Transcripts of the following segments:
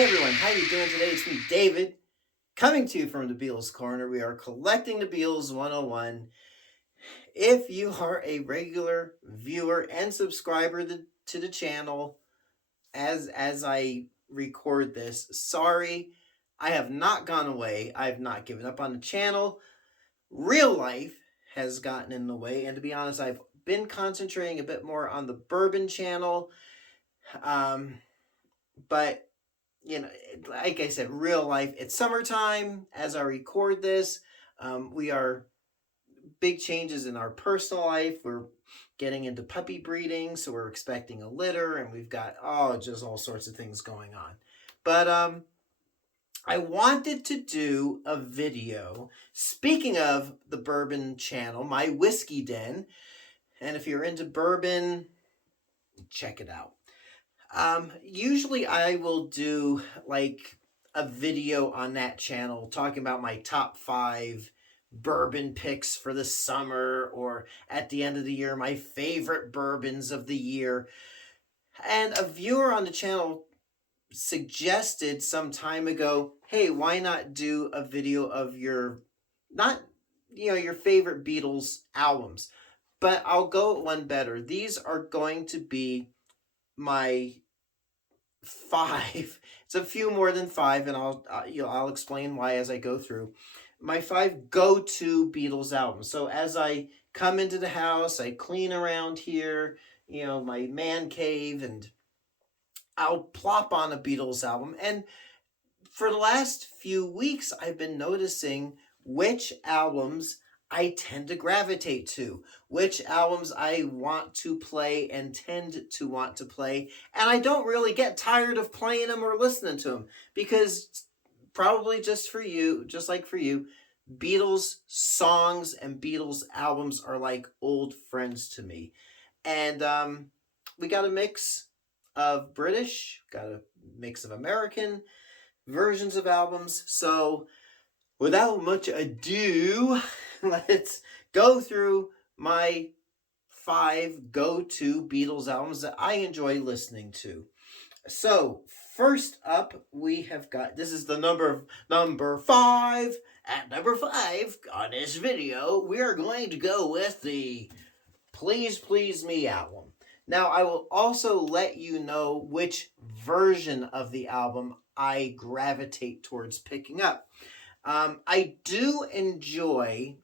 Hey everyone, how you doing today? It's me, David, coming to you from the Beatles Corner. We are collecting the Beatles 101. If you are a regular viewer and subscriber to the channel, as I record this, sorry, I have not gone away. I have not given up on the channel. Real life has gotten in the way, and to be honest, I've been concentrating a bit more on the bourbon channel. But like I said, real life. It's summertime as I record this. We are big changes in our personal life. We're getting into puppy breeding, so we're expecting a litter, and we've got just all sorts of things going on. But I wanted to do a video. Speaking of the bourbon channel, my whiskey den, and if you're into bourbon, check it out. Usually I will do like a video on that channel talking about my top 5 bourbon picks for the summer, or at the end of the year, my favorite bourbons of the year. And a viewer on the channel suggested some time ago, hey, why not do a video of your, not, your favorite Beatles albums? But I'll go one better. These are going to be my 5. It's a few more than 5, and I'll explain why as I go through. My 5 go-to Beatles albums. So as I come into the house, I clean around here, my man cave, and I'll plop on a Beatles album. And for the last few weeks, I've been noticing which albums I tend to gravitate to, which albums I want to play and tend to want to play. And I don't really get tired of playing them or listening to them, because probably just like for you, Beatles songs and Beatles albums are like old friends to me. And we got a mix of British, got a mix of American versions of albums. So without much ado, let's go through my 5 go-to Beatles albums that I enjoy listening to. So first up, we have got, this is the number 5. At number 5 on this video, we are going to go with the Please Please Me album. Now, I will also let you know which version of the album I gravitate towards picking up. I do enjoy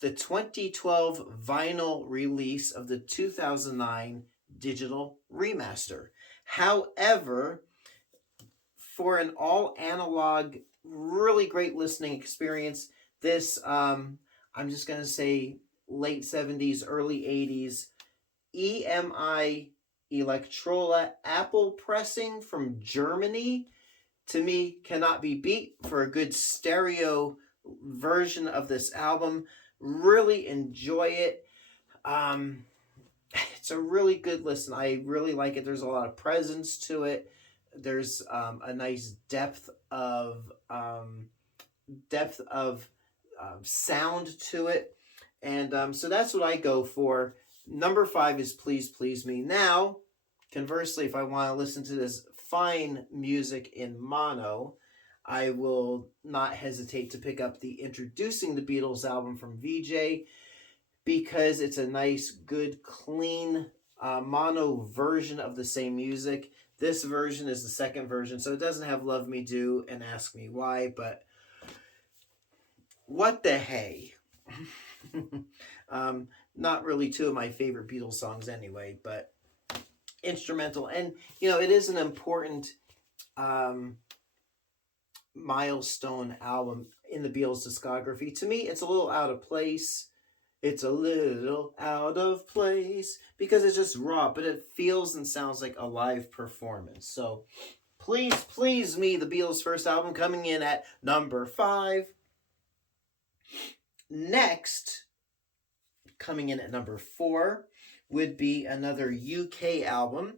the 2012 vinyl release of the 2009 digital remaster. However, for an all analog, really great listening experience, this, I'm just going to say late 70s, early 80s, EMI Electrola Apple pressing from Germany, to me, cannot be beat for a good stereo version of this album. Really enjoy it. It's a really good listen. I really like it. There's a lot of presence to it. There's a nice depth of sound to it. And so that's what I go for. Number 5 is Please Please Me. Now, conversely, if I want to listen to this fine music in mono, I will not hesitate to pick up the Introducing the Beatles album from VJ, because it's a nice, good, clean mono version of the same music. This version is the second version, so it doesn't have Love Me Do and Ask Me Why, but what the hey. Not really 2 of my favorite Beatles songs anyway, but instrumental. And, it is an important milestone album in the Beatles discography. To me, it's a little out of place. It's a little out of place because it's just raw, but it feels and sounds like a live performance. So Please Please Me, the Beatles' first album, coming in at number 5. Next, coming in at number 4, would be another UK album.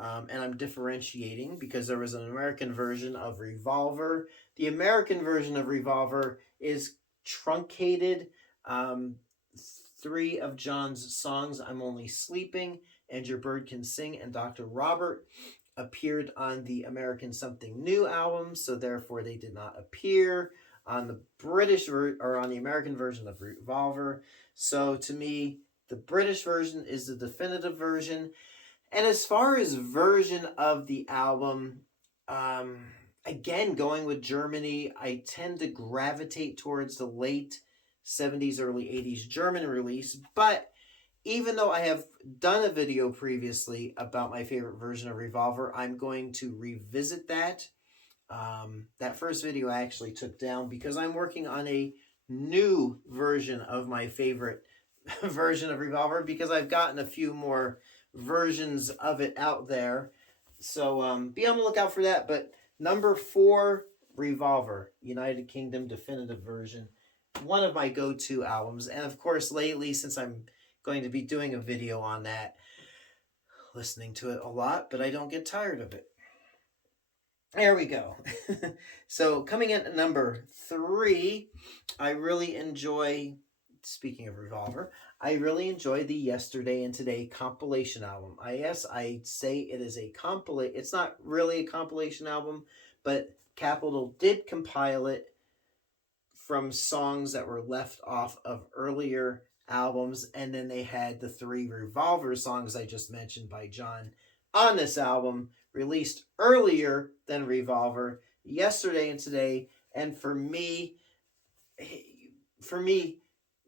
And I'm differentiating because there was an American version of Revolver. The American version of Revolver is truncated. 3 of John's songs, I'm Only Sleeping, And Your Bird Can Sing, and Dr. Robert, appeared on the American Something New album, so therefore they did not appear on the or on the American version of Revolver. So to me, the British version is the definitive version. And as far as version of the album, um, again, going with Germany, I tend to gravitate towards the late 70s, early 80s German release. But even though I have done a video previously about my favorite version of Revolver, I'm going to revisit that. That first video I actually took down because I'm working on a new version of my favorite version of Revolver because I've gotten a few more versions of it out there. So be on the lookout for that. But number 4, Revolver, United Kingdom definitive version. One of my go-to albums. And of course, lately, since I'm going to be doing a video on that, listening to it a lot, but I don't get tired of it. There we go. So coming in at number 3, I really enjoy, speaking of Revolver, I really enjoy the Yesterday and Today compilation album. I say it is a compilation. It's not really a compilation album, but Capitol did compile it from songs that were left off of earlier albums, and then they had the 3 Revolver songs I just mentioned by John on this album, released earlier than Revolver, Yesterday and Today. And for me,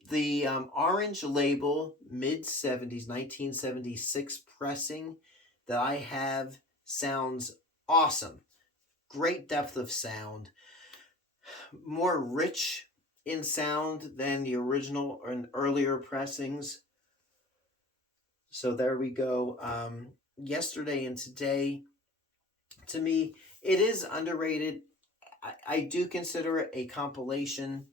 the Orange Label mid-70s, 1976 pressing that I have sounds awesome. Great depth of sound. More rich in sound than the original and earlier pressings. So there we go. Yesterday and Today, to me, it is underrated. I do consider it a compilation,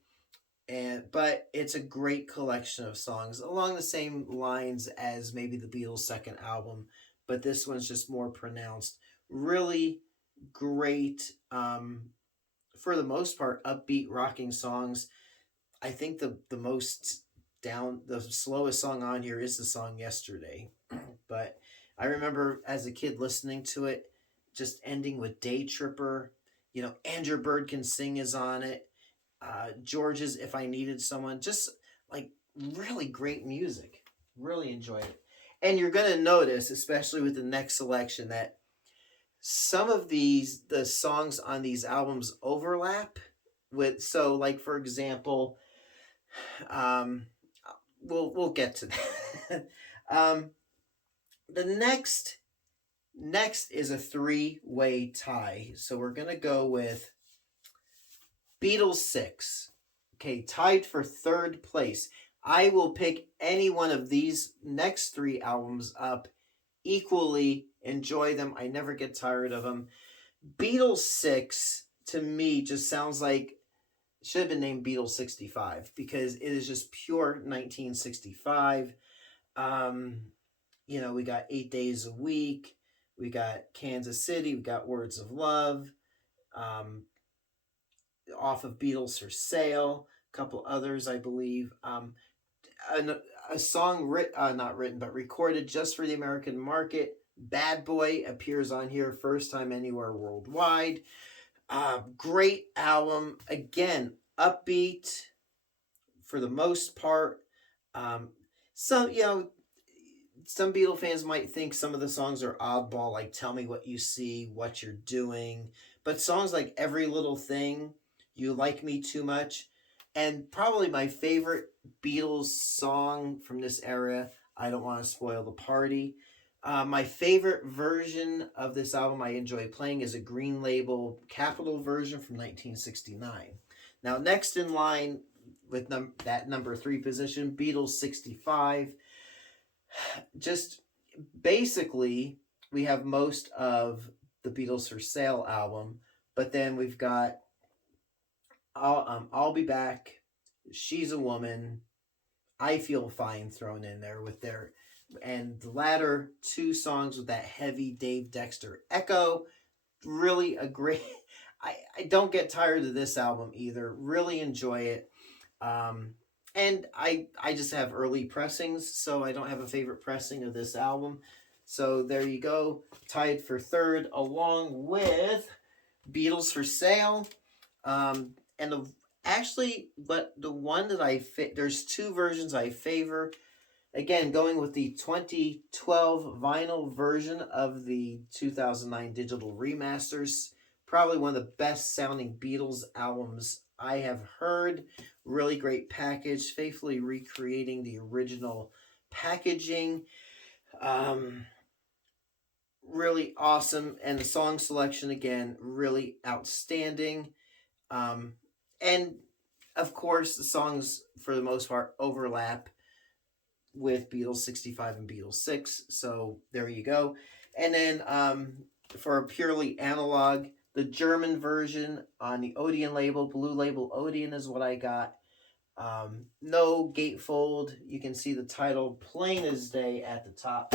but it's a great collection of songs along the same lines as maybe the Beatles' second album, but this one's just more pronounced. Really great, for the most part, upbeat rocking songs. I think the slowest song on here is the song Yesterday. But I remember as a kid listening to it, just ending with Day Tripper. Andrew Bird Can Sing is on it. George's If I Needed Someone. Just like really great music. Really enjoyed it. And you're going to notice, especially with the next selection, that some of the songs on these albums overlap with, so like for example, we'll get to that. The next is a 3-way tie. So we're going to go with Beatles 6. Okay, tied for 3rd place. I will pick any one of these next 3 albums up equally, enjoy them. I never get tired of them. Beatles 6 to me just sounds like should have been named Beatles 65 because it is just pure 1965. We got 8 Days a Week. We got Kansas City. We got Words of Love. Off of Beatles for Sale. A couple others, I believe. A song not written, but recorded just for the American market. Bad Boy appears on here, First Time Anywhere Worldwide. Great album. Again, upbeat for the most part. Some Beatle fans might think some of the songs are oddball, like Tell Me What You See, What You're Doing. But songs like Every Little Thing, You Like Me Too Much, and probably my favorite Beatles song from this era, I Don't Want to Spoil the Party. My favorite version of this album I enjoy playing is a Green Label Capitol version from 1969. Now, next in line with that number 3 position, Beatles 65. Just basically, we have most of the Beatles for Sale album, but then we've got I'll Be Back, She's a Woman, I Feel Fine thrown in there with their, and the latter 2 songs with that heavy Dave Dexter echo. Really a great, I don't get tired of this album either. Really enjoy it. And I just have early pressings, so I don't have a favorite pressing of this album. So there you go, tied for third, along with Beatles for Sale. And the one that there's two versions I favor. Again, going with the 2012 vinyl version of the 2009 digital remasters. Probably one of the best sounding Beatles albums I have heard. Really great package, faithfully recreating the original packaging. Really awesome. And the song selection, again, really outstanding. And of course, the songs, for the most part, overlap with Beatles 65 and Beatles 6. So there you go. And then for a purely analog, the German version on the Odeon label, Blue Label Odeon is what I got. No gatefold. You can see the title plain as day at the top.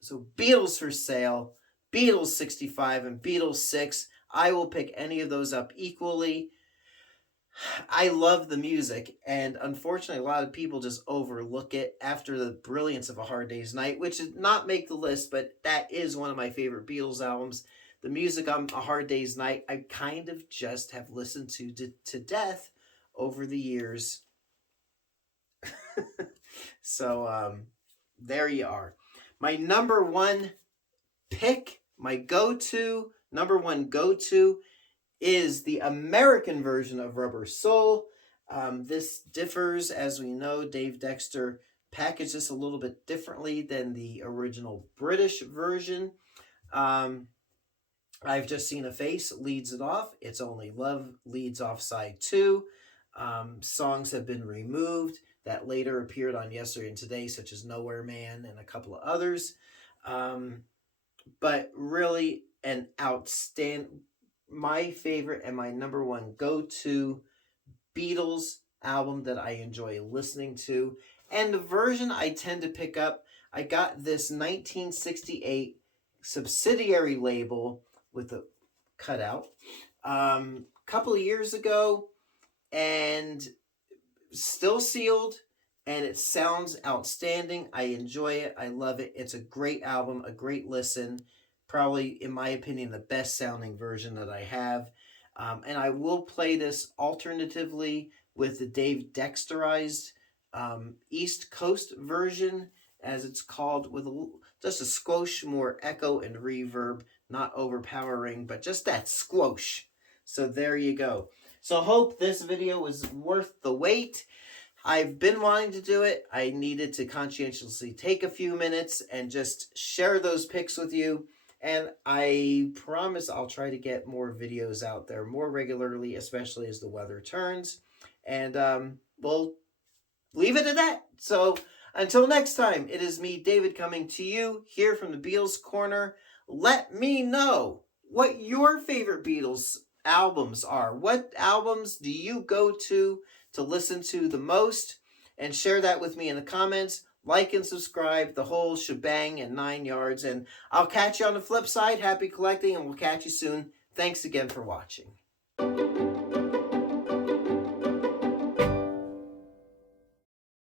So Beatles for Sale, Beatles 65, and Beatles 6. I will pick any of those up equally. I love the music, and unfortunately, a lot of people just overlook it after the brilliance of A Hard Day's Night, which did not make the list, but that is one of my favorite Beatles albums. The music on A Hard Day's Night, I kind of just have listened to death over the years. So, there you are. My number one pick, my number one go-to, is the American version of Rubber Soul. This differs, as we know. Dave Dexter packaged this a little bit differently than the original British version. I've Just Seen a Face leads it off. It's Only Love leads off side 2. Songs have been removed that later appeared on Yesterday and Today, such as Nowhere Man and a couple of others. But really an outstanding, my favorite and my number one go-to Beatles album that I enjoy listening to. And the version I tend to pick up, I got this 1968 subsidiary label with a cutout a couple of years ago, and still sealed, and it sounds outstanding. I enjoy it. I love it. It's a great album, a great listen. Probably, in my opinion, the best sounding version that I have. And I will play this alternatively with the Dave Dexterized East Coast version, as it's called, with just a squosh more echo and reverb, not overpowering, but just that squosh. So there you go. So hope this video was worth the wait. I've been wanting to do it. I needed to conscientiously take a few minutes and just share those picks with you. And I promise I'll try to get more videos out there more regularly, especially as the weather turns. And we'll leave it at that. So until next time, it is me, David, coming to you here from the Beatles Corner. Let me know what your favorite Beatles albums are. What albums do you go to listen to the most? And share that with me in the comments. Like and subscribe, the whole shebang and 9 yards. And I'll catch you on the flip side. Happy collecting, and we'll catch you soon. Thanks again for watching.